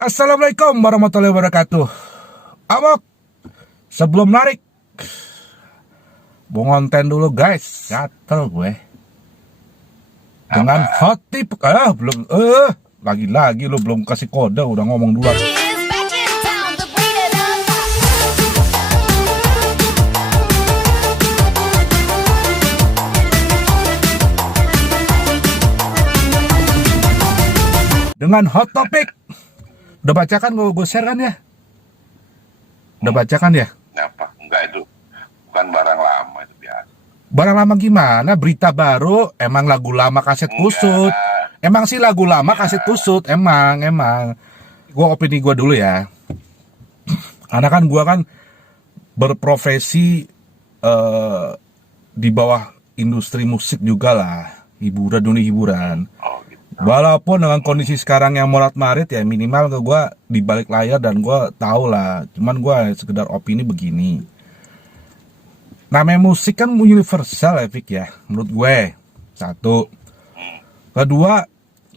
Assalamualaikum warahmatullahi wabarakatuh. Amok, sebelum narik, mau ngonten dulu guys. Gatel gue. Dengan Apaan? hot tip, belum, lagi-lagi lu belum kasih kode, udah ngomong dulu. Dengan hot topic, udah baca kan gue share kan ya? Udah baca kan ya? Apa? Enggak, itu bukan barang lama, itu biasa. Barang lama gimana? Berita baru, emang lagu lama kaset kusut. Enggak. Emang sih lagu lama Ya, kaset kusut, emang. Gua opini gua dulu ya. Karena kan gua kan berprofesi di bawah industri musik juga lah, hiburan, dunia hiburan. oh gitu. Walaupun dengan kondisi sekarang yang morat-marit ya, minimal ke gua di balik layar dan gua tahu lah. Cuman gua sekedar opini begini. Namanya musik kan universal ya, Fik ya, menurut gue. Satu. Kedua,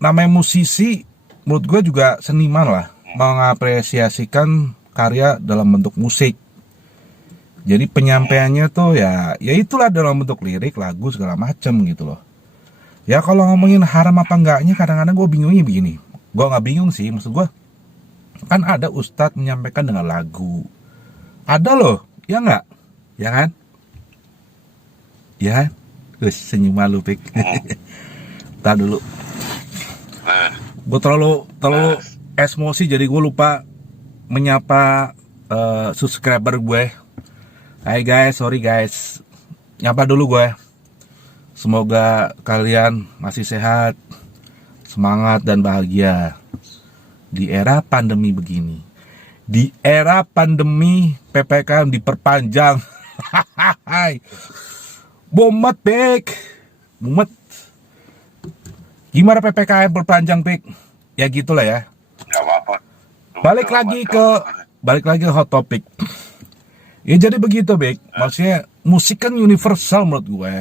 namanya musisi, menurut gue juga seniman lah, mengapresiasikan karya dalam bentuk musik. Jadi penyampaiannya tuh ya itulah dalam bentuk lirik, lagu segala macem gitu loh. Ya kalau ngomongin haram apa enggaknya, kadang-kadang gue bingungnya begini. Gue nggak bingung sih, maksud gue kan ada ustadz menyampaikan dengan lagu. Ada loh, ya nggak? Ya kan? Ya, terus senyum malu Pik. Tar dulu. Nah, Gue terlalu emosi jadi gue lupa menyapa subscriber gue. Hai guys, sorry guys. Nyapa dulu gue. Semoga kalian masih sehat, semangat dan bahagia di era pandemi begini. Di era pandemi PPKM diperpanjang. Hai. Bomet Pik. Bomet. Gimana PPKM berpanjang Pik? Ya gitulah ya. enggak apa-apa. Balik lagi ke hot topic. Ya jadi begitu Pik. Maksudnya musik kan universal menurut gue.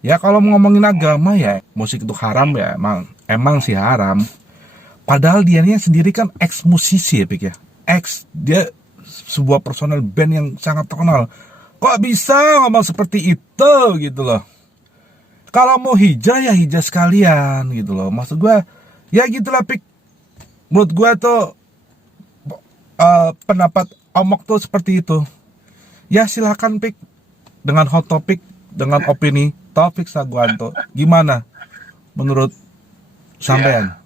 Ya kalau mau ngomongin agama ya musik itu haram ya, emang sih haram. Padahal dianya sendiri kan ex musisi ya Pik ya. Dia sebuah personal band yang sangat terkenal. Kok bisa ngomong seperti itu gitu loh. Kalau mau hijrah ya hijrah sekalian gitu loh. Maksud gue ya gitulah Pik. Menurut gue tuh pendapat Omok tuh seperti itu. Ya silakan Pik. Dengan hot topic, dengan opini Taufik Saguanto. Gimana menurut sampean?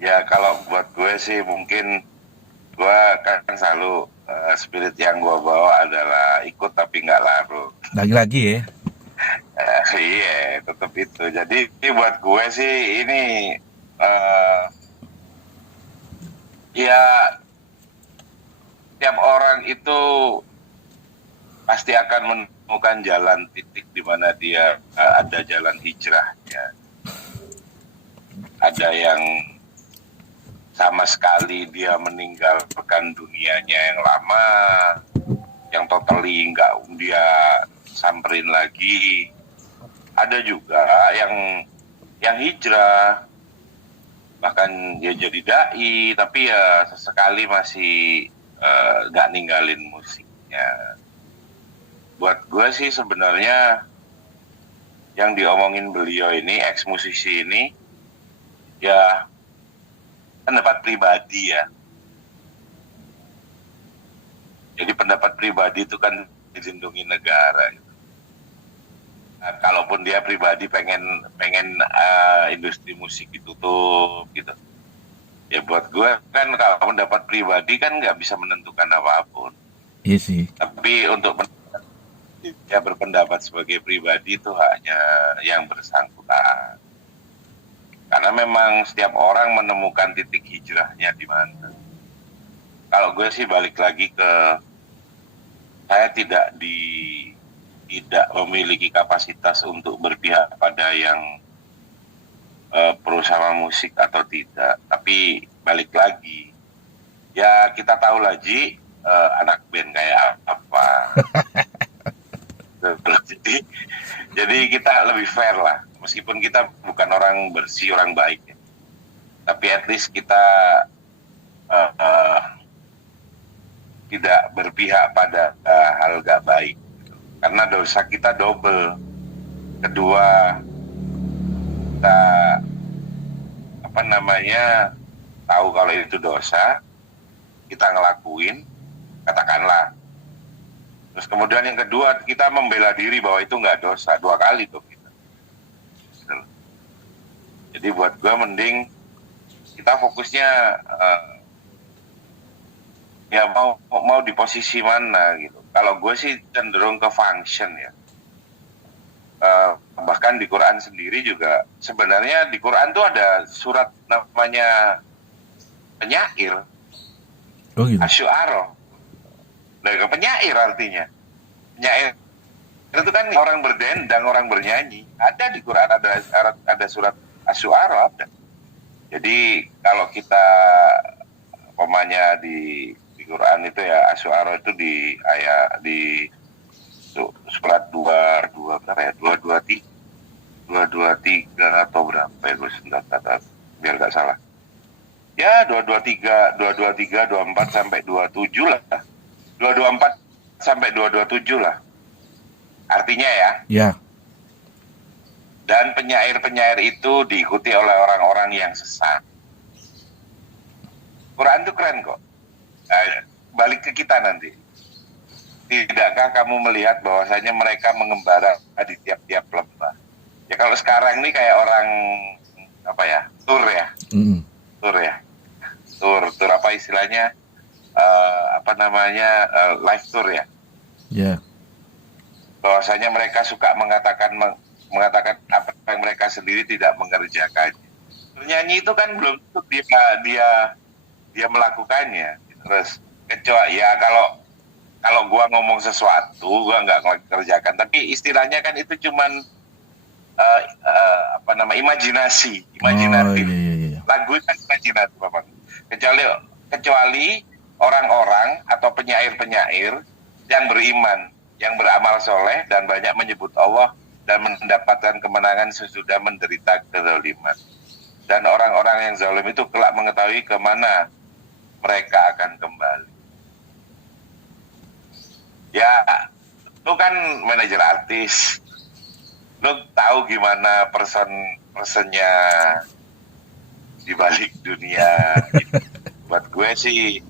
Ya, kalau buat gue sih mungkin gue kan selalu spirit yang gue bawa adalah ikut tapi nggak larut. Lagi-lagi ya. Iya, tetap itu. Jadi buat gue sih ini eh, ya tiap orang itu pasti akan menemukan jalan titik di mana dia ada jalan hijrahnya. Ada yang sama sekali dia meninggalkan dunianya yang lama, yang totally nggak dia samperin lagi. Ada juga yang hijrah, bahkan dia jadi dai, tapi ya sesekali masih nggak ninggalin musiknya. Buat gue sih sebenarnya yang diomongin beliau ini, ex musisi ini, ya pendapat pribadi ya. Jadi pendapat pribadi itu kan dilindungi negara. Gitu. Nah, kalaupun dia pribadi pengen industri musik ditutup gitu. Ya buat gue kan kalau pendapat pribadi kan nggak bisa menentukan apapun. Iya sih. Tapi untuk ya berpendapat sebagai pribadi itu hanya yang bersangkutan. Karena memang setiap orang menemukan titik hijrahnya di mana. Kalau gue sih balik lagi ke saya tidak memiliki kapasitas untuk berpihak pada yang perusahaan musik atau tidak. Tapi balik lagi, ya kita tahu lah Ji, anak band kayak apa. jadi kita lebih fair lah. Meskipun kita bukan orang bersih, orang baik ya. tapi at least kita uh, tidak berpihak pada hal gak baik, karena dosa kita double. Kedua, kita tahu kalau itu dosa, kita ngelakuin, katakanlah. Terus kemudian yang kedua, kita membela diri bahwa itu nggak dosa, 2 kali tuh kita. Jadi buat gue mending kita fokusnya ya mau di posisi mana gitu. Kalau gue sih cenderung ke function ya. Bahkan di Quran sendiri juga, sebenarnya di Quran tuh ada surat namanya penyair. Oh gitu. Asy'ara. Nah, penyair artinya. Penyair itu kan orang berdendang, orang bernyanyi. Ada di Quran, ada surat Asy'ara ada. Jadi kalau kita di Quran itu ya, Asy'ara itu di ayat di surat 223 atau berapa ya, gue sudah kata biar nggak salah. Ya 223, 24 sampai 27 lah. 224 sampai 227 lah. Artinya ya. Ya. Dan penyair-penyair itu diikuti oleh orang-orang yang sesat. Quran itu keren kok. Nah, balik ke kita nanti. Tidakkah kamu melihat bahwasanya mereka mengembara di tiap-tiap lembah? Ya kalau sekarang ini kayak orang tur ya. Tur ya. Tur apa istilahnya? Live tour ya. Ya. Bahwasanya mereka suka mengatakan apa yang mereka sendiri tidak mengerjakan. Bernyanyi itu kan belum tentu dia melakukannya. Terus kecuali ya kalau gua ngomong sesuatu, gua nggak kerjakan. Tapi istilahnya kan itu cuman imajinasi. Oh, iya. Lagu kan imajinasi, Bapak. Kecuali orang-orang atau penyair-penyair yang beriman, yang beramal soleh dan banyak menyebut Allah dan mendapatkan kemenangan sesudah menderita kezaliman. Dan orang-orang yang zalim itu kelak mengetahui kemana mereka akan kembali. Ya, lu kan manajer artis, lu tahu gimana personnya di balik dunia. Buat gue sih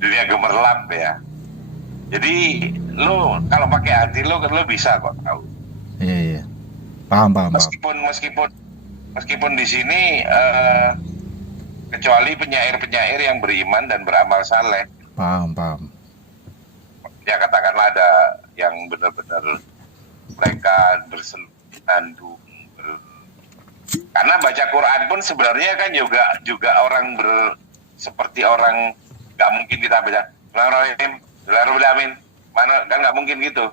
dunia gemerlap ya. Jadi lu kalau pakai hati lu bisa kok tahu. Iya. Paham. Meskipun di sini kecuali penyair-penyair yang beriman dan beramal saleh. Paham. Ya katakanlah ada yang benar-benar mereka bersenandung. Karena baca Quran pun sebenarnya kan juga orang seperti orang nggak mungkin kita baca Bismillahirrahmanirrahim, mana kan nggak mungkin gitu.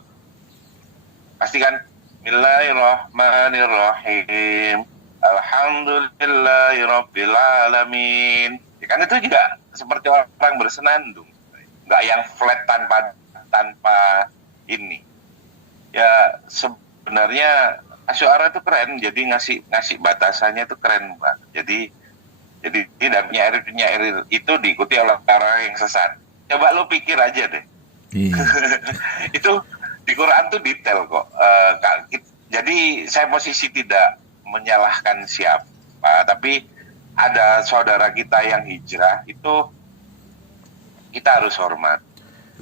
Pasti kan Bismillahirrahmanirrahim. Alhamdulillahirabbil alamin. Ya kan itu juga seperti orang bersenandung. Nggak yang flat tanpa ini. Ya sebenarnya Asy'ara itu keren, jadi ngasih batasannya itu keren banget. Jadi tidak penyair itu diikuti oleh orang yang sesat. Coba lu pikir aja deh. Iya. Itu di Quran tuh detail kok. Jadi saya posisi tidak menyalahkan siapa, tapi ada saudara kita yang hijrah itu kita harus hormat.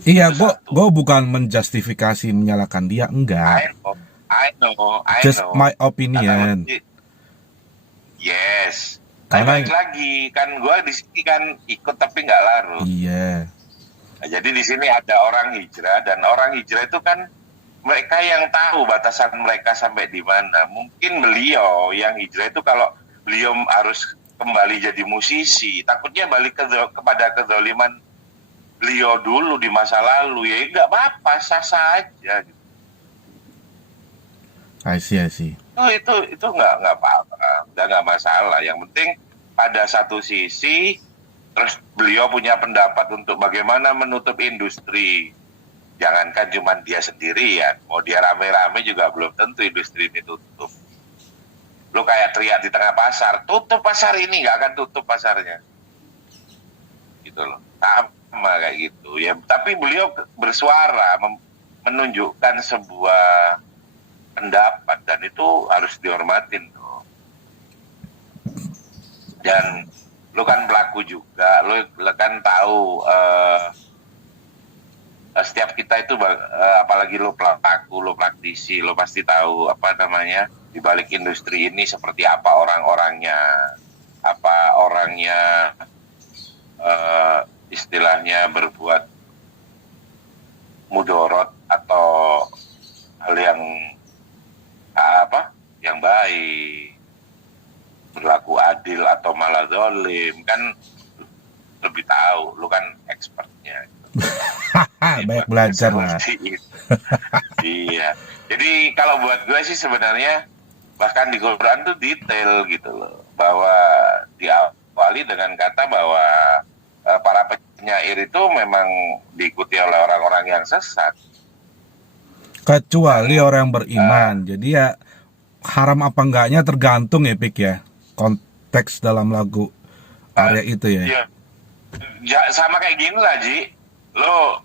Iya, gue bukan menjustifikasi menyalahkan dia, enggak. I know. Just my opinion. Yes. Karena lagi kan gue di sini kan ikut tapi nggak larut. Iya. Nah, jadi di sini ada orang hijrah dan orang hijrah itu kan mereka yang tahu batasan mereka sampai di mana. Mungkin beliau yang hijrah itu kalau beliau harus kembali jadi musisi, takutnya balik kepada kezaliman beliau dulu di masa lalu. Ya nggak apa-apa, sah-sah aja. I see. Itu nggak apa-apa, udah nggak masalah. Yang penting pada satu sisi, terus beliau punya pendapat untuk bagaimana menutup industri. Jangankan cuma dia sendiri ya, mau dia rame-rame juga belum tentu industri ini tutup. Lu kayak teriak di tengah pasar, tutup pasar ini, nggak akan tutup pasarnya. Gitu loh. Sama kayak gitu ya. Tapi beliau bersuara menunjukkan sebuah pendapat dan itu harus dihormatin tuh. Dan lu kan pelaku juga, lu kan tahu setiap kita itu apalagi lu pelaku, lu praktisi, lu pasti tahu apa namanya di balik industri ini seperti apa orang-orangnya, apa orangnya istilahnya berbuat mudorot atau hal yang apa yang baik, berlaku adil atau malah zolim, kan lebih tahu, lu kan expertnya. Banyak belajar lah. Iya. Jadi kalau buat gue sih sebenarnya bahkan di Quran tuh detail gitu loh, bahwa diawali dengan kata bahwa para penyair itu memang diikuti oleh orang-orang yang sesat. Kecuali orang yang beriman. Jadi ya haram apa enggaknya tergantung ya Pik ya. Konteks dalam lagu Arya itu ya. Ya, sama kayak gini lah Ji. Lo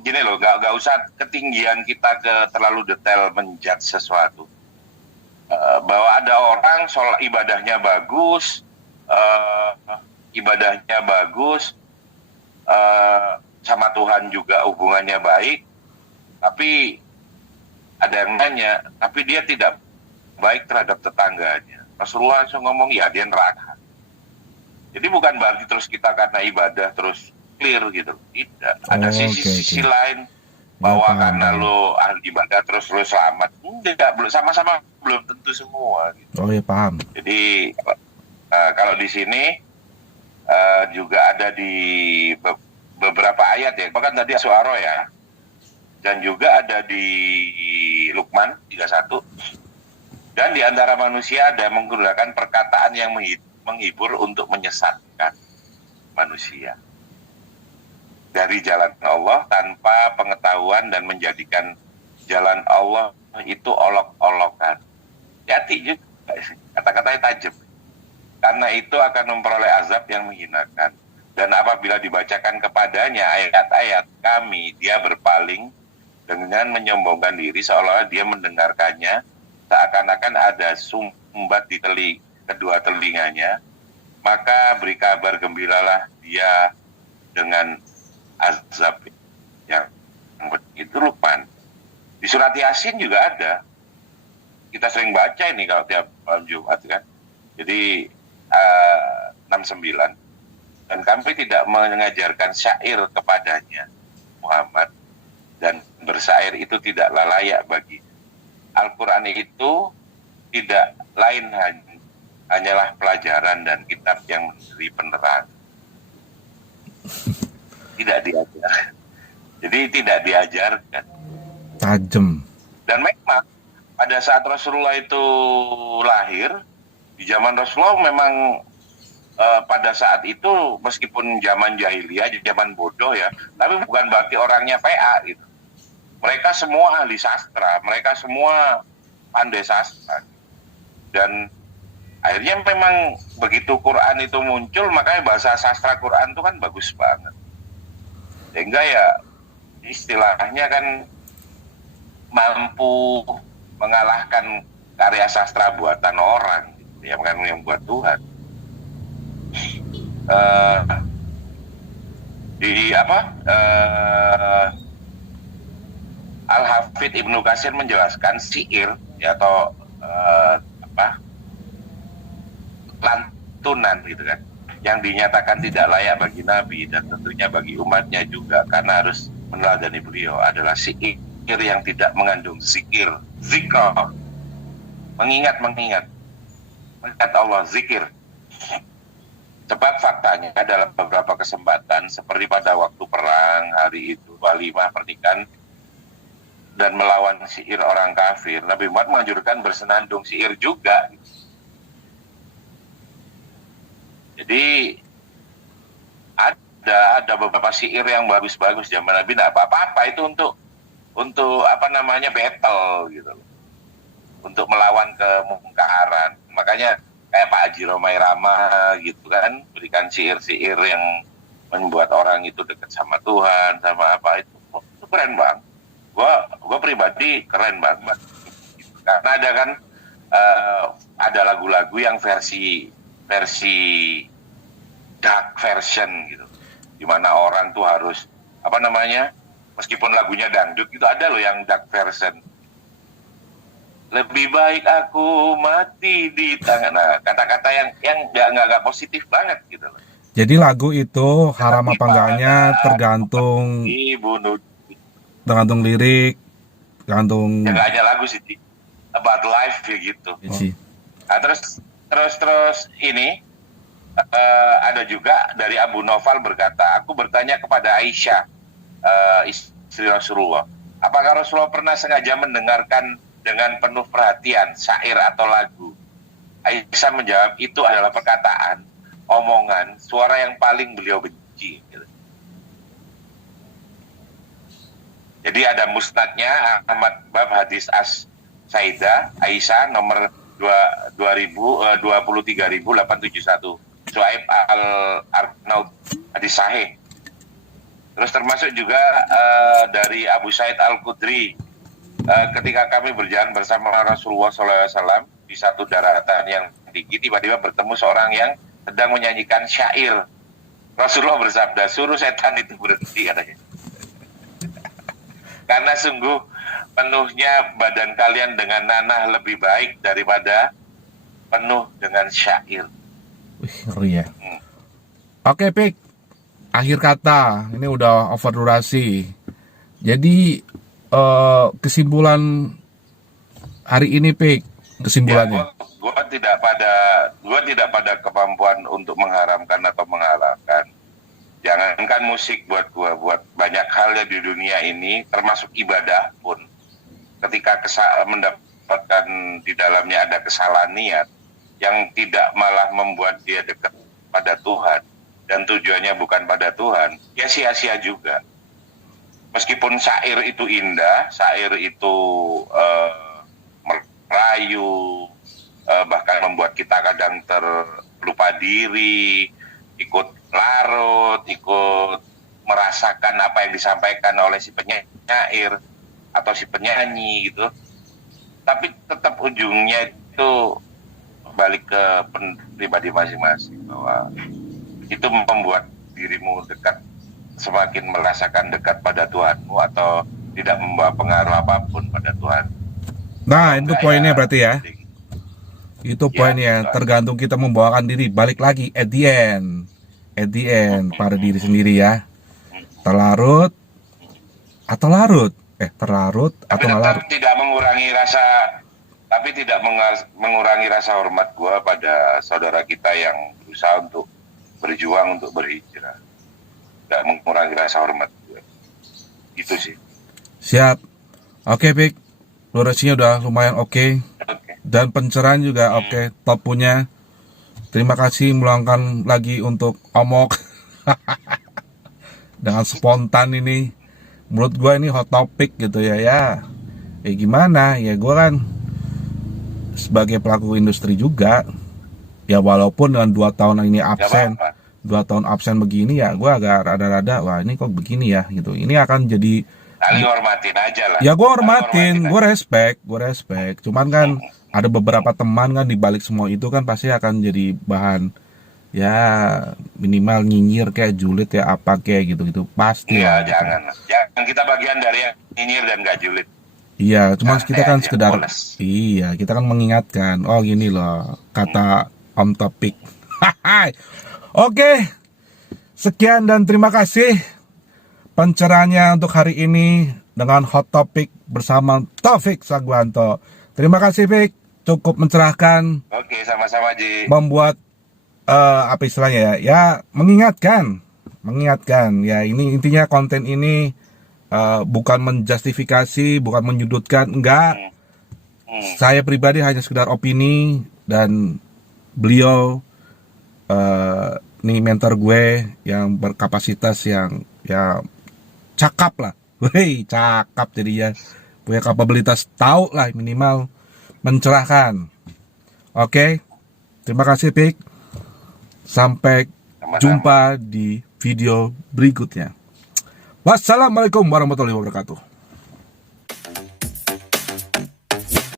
gini loh, gak usah ketinggian kita ke terlalu detail menjudge sesuatu. Bahwa ada orang sholat ibadahnya bagus, sama Tuhan juga hubungannya baik, tapi ada yang nanya, tapi dia tidak baik terhadap tetangganya. Rasulullah langsung ngomong, ya dia neraka. Jadi bukan berarti terus kita karena ibadah terus clear gitu. Tidak. Ada sisi lain bahwa ya, karena lo ahli ibadah terus lo selamat. Enggak, sama-sama belum tentu semua. Gitu. Oh ya paham. Jadi kalau di sini juga ada di beberapa ayat ya. Bahkan tadi Suara ya. Dan juga ada di Luqman 31. Dan di antara manusia ada menggunakan perkataan yang menghibur untuk menyesatkan manusia dari jalan Allah tanpa pengetahuan dan menjadikan jalan Allah itu olok-olokan. Hati juga, kata-katanya tajam. Karena itu akan memperoleh azab yang menghinakan. Dan apabila dibacakan kepadanya ayat-ayat kami, dia berpaling dengan menyombongkan diri seolah-olah dia mendengarkannya, seakan-akan ada sumbat di kedua telinganya, maka beri kabar gembiralah dia dengan azab yang itu Luqman. Di surat Yasin juga ada. Kita sering baca ini kalau tiap malam Jumat kan. Jadi 69. Dan kami tidak mengajarkan syair kepadanya Muhammad, dan bersair itu tidaklah layak bagi. Al-Quran itu tidak lain hanyalah pelajaran dan kitab yang memberi penerang. Tidak diajarkan. Jadi tidak diajarkan. Tajam. Dan memang pada saat Rasulullah itu lahir, di zaman Rasulullah memang pada saat itu meskipun zaman jahiliyah, zaman bodoh ya, tapi bukan berarti orangnya PA gitu. Mereka semua ahli sastra, mereka semua pandai sastra. Dan akhirnya memang begitu Quran itu muncul, makanya bahasa sastra Quran itu kan bagus banget. Sehingga ya istilahnya kan mampu mengalahkan karya sastra buatan orang, yang kan yang buat Tuhan. Al-Hafidh Ibnu Katsir menjelaskan syair ya, atau lantunan gitu kan, yang dinyatakan tidak layak bagi Nabi dan tentunya bagi umatnya juga karena harus meneladani beliau adalah syair yang tidak mengandung zikir, mengingat Allah, zikir. Sebab faktanya dalam beberapa kesempatan seperti pada waktu perang, hari itu walimah pernikahan dan melawan syair orang kafir, Nabi Muhammad menganjurkan bersenandung syair juga. Jadi ada beberapa syair yang bagus-bagus zaman Nabi, tidak apa-apa itu untuk battle gitu, untuk melawan kemungkaran, Makanya kayak Pak Haji Romai Rama gitu kan, berikan syair-syair yang membuat orang itu dekat sama Tuhan, sama apa itu keren bang. Gua pribadi keren banget. Karena ada kan ada lagu-lagu yang versi dark version gitu, dimana orang tuh harus apa namanya, meskipun lagunya dangdut itu ada loh yang dark version. Lebih baik aku mati di tangan. Nah, kata-kata yang nggak positif banget gitu loh. Jadi lagu itu haram apa enggaknya tergantung Dibunuh. lirik, tergantung Ya nggak hanya lagu sih, about life ya gitu. sih. Nah, terus ini ada juga dari Abu Noval berkata, aku bertanya kepada Aisyah, istri Rasulullah, apakah Rasulullah pernah sengaja mendengarkan dengan penuh perhatian syair atau lagu? Aisyah menjawab, itu adalah perkataan, omongan, suara yang paling beliau benci. Gitu. Jadi ada musnadnya Ahmad bab hadis Saidah Aisyah nomor 23.871. Suaib al-Arnaud hadis sahih. Terus termasuk juga dari Abu Sa'id Al-Khudri, ketika kami berjalan bersama Rasulullah SAW di satu daratan yang tinggi, tiba-tiba bertemu seorang yang sedang menyanyikan syair. Rasulullah bersabda, suruh setan itu berhenti, katanya. Karena sungguh penuhnya badan kalian dengan nanah lebih baik daripada penuh dengan syair. Ngeri ya. Oke, Pik. Akhir kata, ini udah over durasi. Jadi kesimpulan hari ini, Pik, kesimpulannya. Ya, gua tidak pada kemampuan untuk mengharamkan atau menghalalkan. Jangankan musik buat banyak hal ya di dunia ini, termasuk ibadah pun. Ketika mendapatkan di dalamnya ada kesalahan niat yang tidak malah membuat dia dekat pada Tuhan dan tujuannya bukan pada Tuhan, ya sia-sia juga. Meskipun syair itu indah, syair itu merayu, bahkan membuat kita kadang terlupa diri, ikut larut, ikut merasakan apa yang disampaikan oleh si penyair atau si penyanyi gitu. Tapi tetap ujungnya itu balik ke pribadi masing-masing, bahwa itu membuat dirimu dekat, semakin merasakan dekat pada Tuhanmu, atau tidak membawa pengaruh apapun pada Tuhan. Nah, itu poinnya berarti ya. Itu Ya, poinnya, betul. tergantung kita membawakan diri. Balik lagi, at the end, pada diri sendiri ya. Terlarut atau larut? Terlarut atau nggak larut? Tapi tidak mengurangi rasa hormat gua pada saudara kita yang berusaha untuk berjuang untuk berhijrah. Tidak mengurangi rasa hormat gua. Itu sih. Siap. Oke, Pik. Durasinya udah lumayan oke. Oke. Dan pencerahan juga oke. Top punya. Terima kasih meluangkan lagi untuk Omok. Dengan spontan ini. Menurut gue ini hot topic gitu ya. Ya gimana ya, gue kan sebagai pelaku industri juga. Ya walaupun dengan 2 tahun ini absen, 2 tahun absen begini ya, gue agak rada-rada, wah ini kok begini ya gitu. Ini akan jadi, Saling hormatin aja lah. ya gue hormatin, gue respect. Cuman kan ada beberapa teman kan di balik semua itu kan pasti akan jadi bahan, ya minimal nyinyir kayak julid ya apa kayak gitu pasti Iya, lah. jangan kita bagian dari yang nyinyir dan gak julid. Iya, cuman Santai kita kan aja, sekedar, bonus. iya kita kan mengingatkan, oh gini loh kata Om Topik. Oke, sekian dan terima kasih pencerahannya untuk hari ini dengan hot topic bersama Taufik Saguanto. Terima kasih, Pik, cukup mencerahkan, Oke, sama-sama Ji. membuat apa istilahnya ya mengingatkan ya, ini intinya konten ini bukan menjustifikasi, bukan menyudutkan, enggak. Saya pribadi hanya sekedar opini, dan beliau nih mentor gue yang berkapasitas, yang ya cakap lah, cakap, jadi ya punya kapabilitas, tahu lah minimal mencerahkan. Oke. Terima kasih Pik. Sampai Sama-sama. jumpa di video berikutnya. Wassalamualaikum warahmatullahi wabarakatuh.